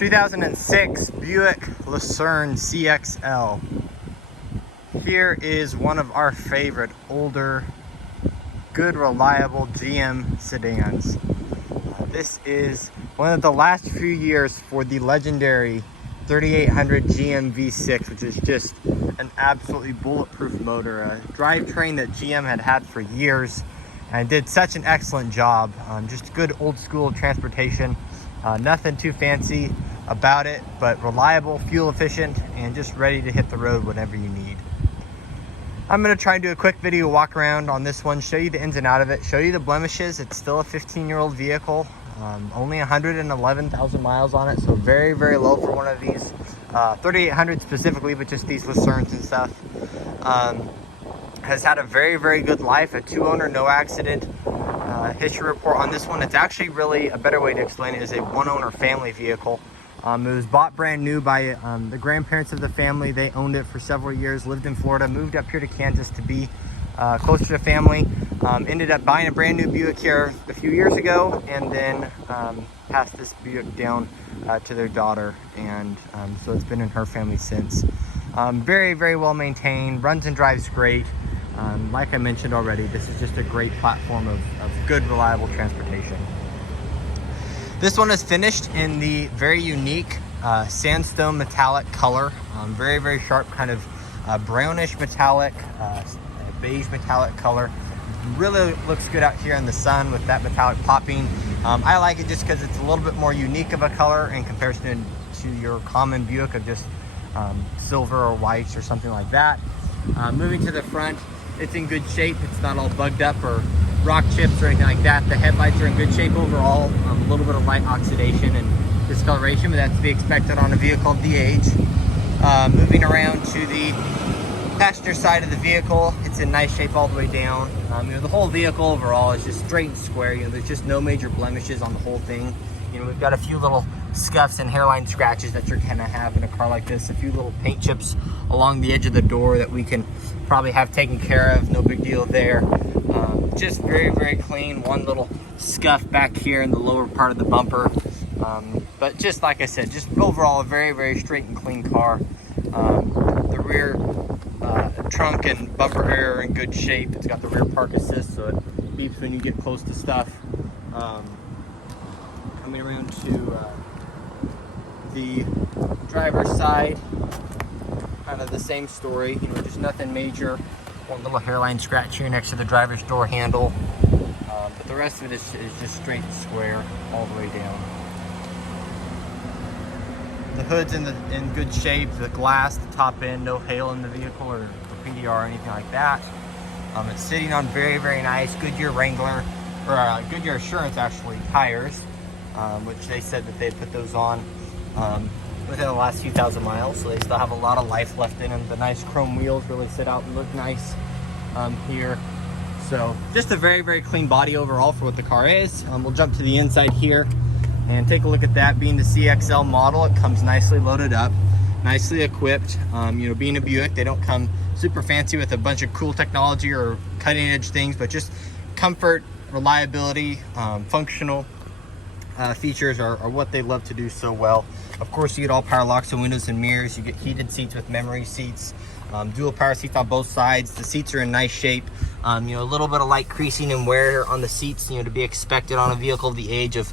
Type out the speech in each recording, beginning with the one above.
2006 Buick Lucerne Cxl. Here is one of our favorite older, good, reliable GM sedans. This is one of the last few years for the legendary 3800 GM V6, which is just an absolutely bulletproof motor, a drivetrain that GM had for years and did such an excellent job. Just good old school transportation, nothing too fancy about it, but reliable, fuel efficient, and just ready to hit the road whenever you need. I'm going to try and do a quick video walk around on this one, show you the ins and out of it, show you the blemishes. It's still a 15-year-old vehicle, only 111,000 miles on it, so very, very low for one of these 3800 specifically, but just these Lucernes and stuff. Has had a very, very good life, a 2-owner, no accident history report on this one. It's actually really, a better way to explain it is a 1-owner family vehicle. It was bought brand new by the grandparents of the family. They owned it for several years, lived in Florida, moved up here to Kansas to be closer to family. Ended up buying a brand new Buick here a few years ago, and then passed this Buick down to their daughter, and so it's been in her family since. Very, very well maintained, runs and drives great. Like I mentioned already, this is just a great platform of good, reliable transportation. This one is finished in the very unique sandstone metallic color. Very, very sharp, kind of brownish metallic, beige metallic color. Really looks good out here in the sun with that metallic popping. I like it just because it's a little bit more unique of a color in comparison to your common Buick of just silver or whites or something like that. Moving to the front, it's in good shape. It's not all bugged up or rock chips or anything like that. The headlights are in good shape overall. A little bit of light oxidation and discoloration, but that's to be expected on a vehicle of the age. Moving around to the passenger side of the vehicle, it's in nice shape all the way down. The whole vehicle overall is just straight and square. There's just no major blemishes on the whole thing. We've got a few little scuffs and hairline scratches that you're gonna have in a car like this. A few little paint chips along the edge of the door that we can probably have taken care of. No big deal there. Just very, very clean. One little scuff back here in the lower part of the bumper. But just like I said, just overall a very, very straight and clean car. The rear trunk and bumper area are in good shape. It's got the rear park assist, so it beeps when you get close to stuff. Coming around to the driver's side, kind of the same story. Just nothing major. One little hairline scratch here next to the driver's door handle, but the rest of it is just straight and square all the way down. The hood's in good shape. The glass, the top end, no hail in the vehicle or PDR or anything like that. It's sitting on very, very nice Goodyear Wrangler, or Goodyear Assurance actually, tires, which they said that they put those on within the last few thousand miles, so they still have a lot of life left in them. The nice chrome wheels really sit out and look nice here. So just a very, very clean body overall for what the car is. We'll jump to the inside here and take a look at that. Being the CXL model, it comes nicely loaded up, nicely equipped. Being a Buick, they don't come super fancy with a bunch of cool technology or cutting edge things, but just comfort, reliability, functional features are what they love to do so well. Of course, you get all power locks and windows and mirrors. You get heated seats with memory seats, dual power seats on both sides. The seats are in nice shape. A little bit of light creasing and wear on the seats, to be expected on a vehicle of the age of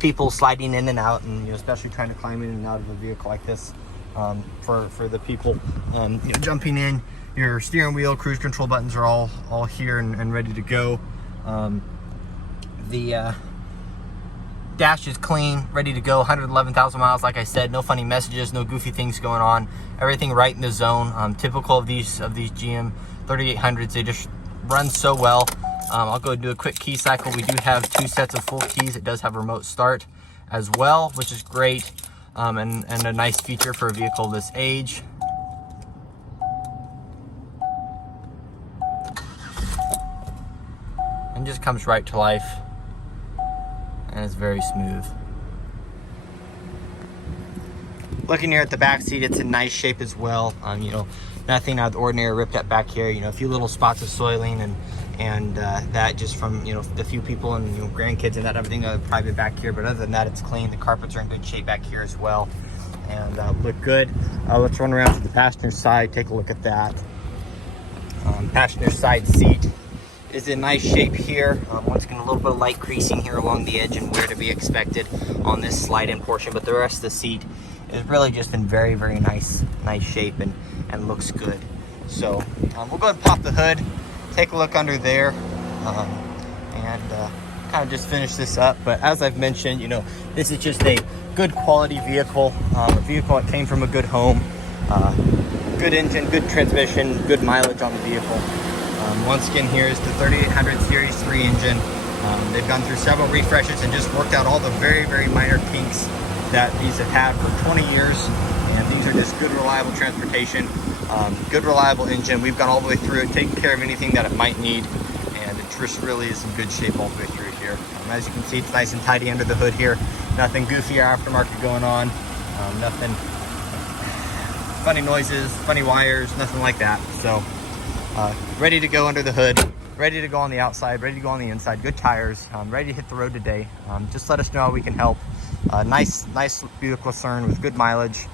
people sliding in and out, and especially trying to climb in and out of a vehicle like this. For the people jumping in. Your steering wheel, cruise control buttons are all here and ready to go. The dash is clean, ready to go. 111,000 miles, like I said. No funny messages, no goofy things going on. Everything right in the zone. Typical of these GM 3800s. They just run so well. I'll go do a quick key cycle. We do have 2 sets of full keys. It does have remote start as well, which is great, and a nice feature for a vehicle this age. And just comes right to life, and it's very smooth. Looking here at the back seat, it's in nice shape as well. Nothing out of the ordinary ripped up back here. A few little spots of soiling and and that just from, you know, the few people and, you know, grandkids and that, everything private back here. But other than that, it's clean. The carpets are in good shape back here as well, and look good. Let's run around to the passenger side, take a look at that. Passenger side seat is in nice shape here. Once again, a little bit of light creasing here along the edge and where to be expected on this slide-in portion, but the rest of the seat is really just in very, very nice shape and looks good. So we'll go ahead and pop the hood, take a look under there, and kind of just finish this up. But as I've mentioned, you know, this is just a good quality vehicle, a vehicle that came from a good home, good engine, good transmission, good mileage on the vehicle. Once again, here is the 3800 Series 3 engine. They've gone through several refreshes and just worked out all the very, very minor kinks that these have had for 20 years. And these are just good, reliable transportation, good, reliable engine. We've gone all the way through it, taking care of anything that it might need, and it just really is in good shape all the way through here. As you can see, it's nice and tidy under the hood here. Nothing goofy or aftermarket going on. Nothing funny noises, funny wires, nothing like that. So ready to go under the hood, ready to go on the outside, ready to go on the inside, good tires, ready to hit the road today. Just let us know how we can help. Nice Buick Lucerne with good mileage,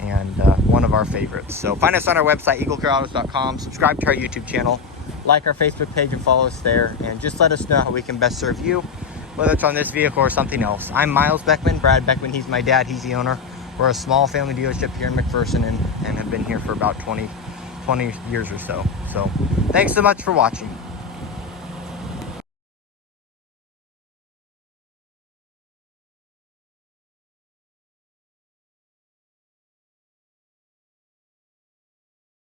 and one of our favorites. So find us on our website, eagleclearautos.com, subscribe to our YouTube channel, like our Facebook page and follow us there, and just let us know how we can best serve you, whether it's on this vehicle or something else. I'm Miles Beckman, Brad Beckman, he's my dad, he's the owner. We're a small family dealership here in McPherson, and have been here for about 20 years or so. So thanks so much for watching.